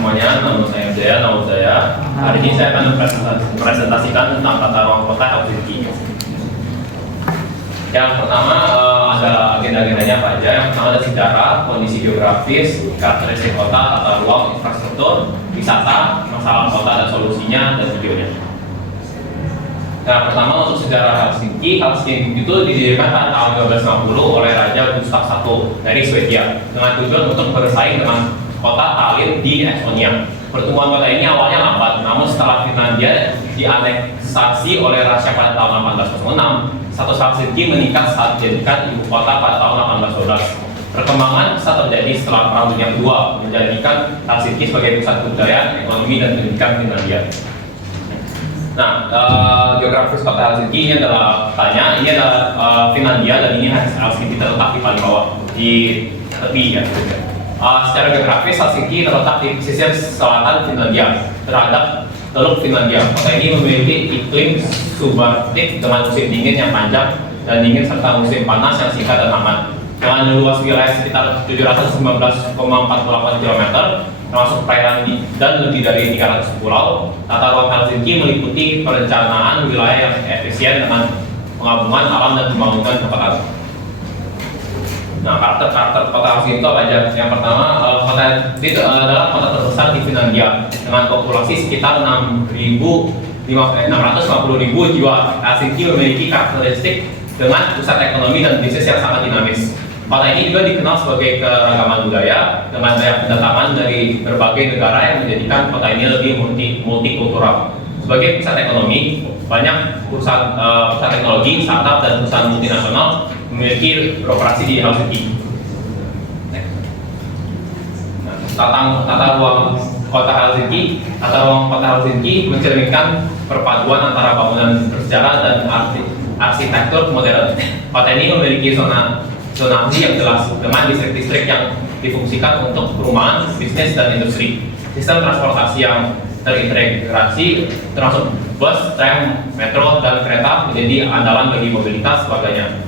semuanya, nama saya. Hari ini saya akan mempresentasikan tentang tata ruang kota Helsinki. Yang pertama ada agenda-agendanya apa aja. Yang pertama ada sejarah, kondisi geografis, karakteristik kota, tata ruang, infrastruktur, wisata, masalah kota dan solusinya, dan videonya. Nah, pertama untuk sejarah Helsinki itu didirikan pada tahun 1260 oleh Raja Gustav I dari Swedia dengan tujuan untuk bersaing dengan kota Tallinn di Estonia. Pertumbuhan kota ini awalnya lambat, namun setelah Finlandia dianeksasi oleh Rusia pada tahun 1806, status Helsinki meningkat saat dijadikan ibu kota pada tahun 1812. Perkembangan bisa terjadi setelah Perang Dunia II, menjadikan Helsinki sebagai pusat budaya, ekonomi, dan pendidikan Finlandia. Nah, geografis kota Helsinki ini adalah ini adalah Finlandia, dan ini Helsinki terletak di paling bawah di tepi ya. Secara geografis Helsinki terletak di pesisir selatan Finlandia terhadap Teluk Finlandia. Kota ini memiliki iklim subarktik dengan musim dingin yang panjang dan dingin serta musim panas yang singkat dan aman. Dengan luas wilayah sekitar 719,48 km, termasuk perairan dan lebih dari 300 pulau, tata ruang Helsinki meliputi perencanaan wilayah yang efisien dengan penggabungan alam dan pembangunan kota. Nah, karakter kota Helsinki itu apa aja? Yang pertama, kota itu adalah kota terbesar di Finlandia dengan populasi sekitar 650.000 jiwa. Helsinki memiliki karakteristik dengan pusat ekonomi dan bisnis yang sangat dinamis. Kota ini juga dikenal sebagai keragaman budaya dengan banyak kedatangan dari berbagai negara yang menjadikan kota ini lebih multikultural. Sebagai pusat ekonomi, banyak perusahaan pusat teknologi, startup, dan perusahaan multinasional memiliki beroperasi di Helsinki. Tata ruang kota Helsinki mencerminkan perpaduan antara bangunan bersejarah dan arsitektur modern. Kota ini memiliki zonasi yang jelas dengan distrik-distrik yang difungsikan untuk perumahan, bisnis, dan industri. Sistem transportasi yang terintegrasi termasuk bus, tram, metro, dan kereta menjadi andalan bagi mobilitas warganya.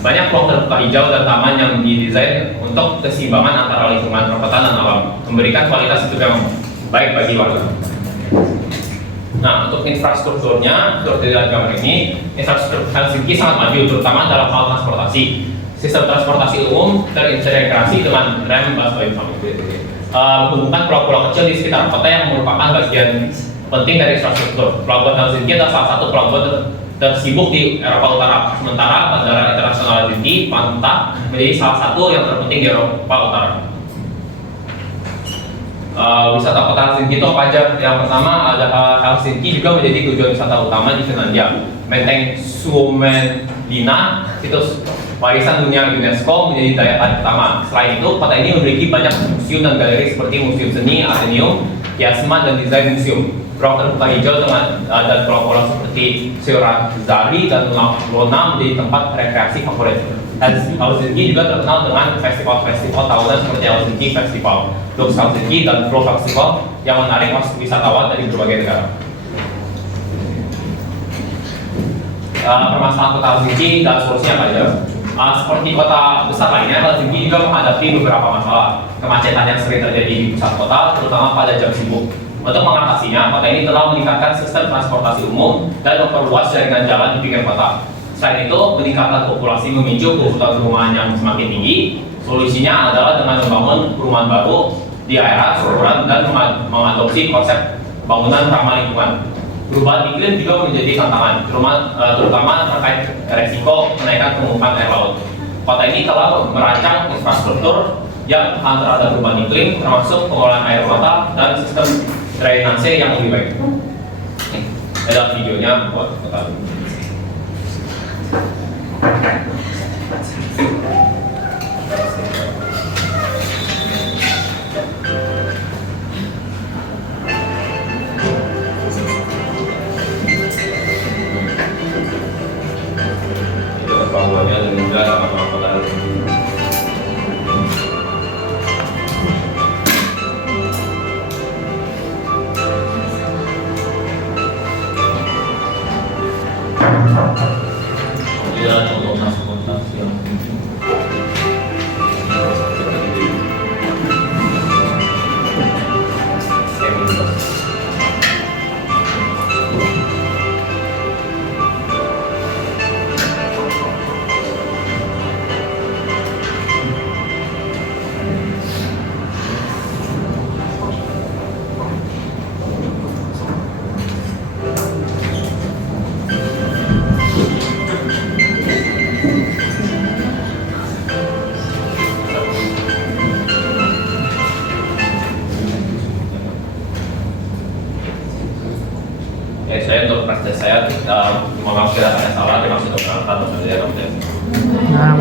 Banyak ruang terbuka hijau dan taman yang didesain untuk keseimbangan antara lingkungan perkotaan dan alam, memberikan kualitas hidup yang baik bagi warga. Nah, untuk infrastrukturnya, seperti dilihat gambar ini, infrastruktur Helsinki sangat maju, terutama dalam hal transportasi. Sistem transportasi umum terintegrasi dengan tram, bus, menghubungkan pulau-pulau kecil di sekitar kota yang merupakan bagian penting dari infrastruktur. Pelabuhan Helsinki adalah salah satu pelabuhan tersibuk di Eropa Utara, sementara Bandara Internasional Helsinki Vantaa menjadi salah satu yang terpenting di Eropa Utara. Wisata kota Helsinki itu apa aja? Yang pertama ada Helsinki juga menjadi tujuan wisata utama di Finlandia. Menteng Suomenlinna, situs warisan dunia UNESCO, menjadi daya tarik utama. Selain itu, kota ini memiliki banyak museum dan galeri seperti Museum Seni, Atheneum, Kiasma, dan Desain Museum. Ruang terbuka hijau dan pulau-pulau seperti Seurazaari dan Lona menjadi tempat rekreasi favorit. Helsinki juga terkenal dengan festival-festival tahunan seperti Helsinki Festival, Lux Helsinki, dan Flow Festival yang menarik wisatawan dari berbagai negara. Permasalahan kota Helsinki dan solusinya apa aja? Seperti kota besar lainnya, Helsinki juga menghadapi beberapa masalah. Kemacetan yang sering terjadi di pusat kota, terutama pada jam sibuk. Untuk mengatasinya, kota ini telah meningkatkan sistem transportasi umum dan memperluas jaringan jalan di pinggir kota. Selain itu, peningkatan populasi memicu kebutuhan perumahan yang semakin tinggi. Solusinya adalah dengan membangun perumahan baru di area suburan dan mengadopsi konsep bangunan ramah lingkungan. Perubahan iklim juga menjadi tantangan, terutama terkait resiko kenaikan permukaan air laut. Kota ini telah merancang infrastruktur yang tahan terhadap perubahan iklim, termasuk pengolahan air kota dan sistem drainase yang lebih baik. Ada videonya buat kota. Bangunannya dan juga sama kota Helsinki. Dia contoh dari saya. Mohon maaf bila ada salah. Terima kasih untuk perhatian. Nah,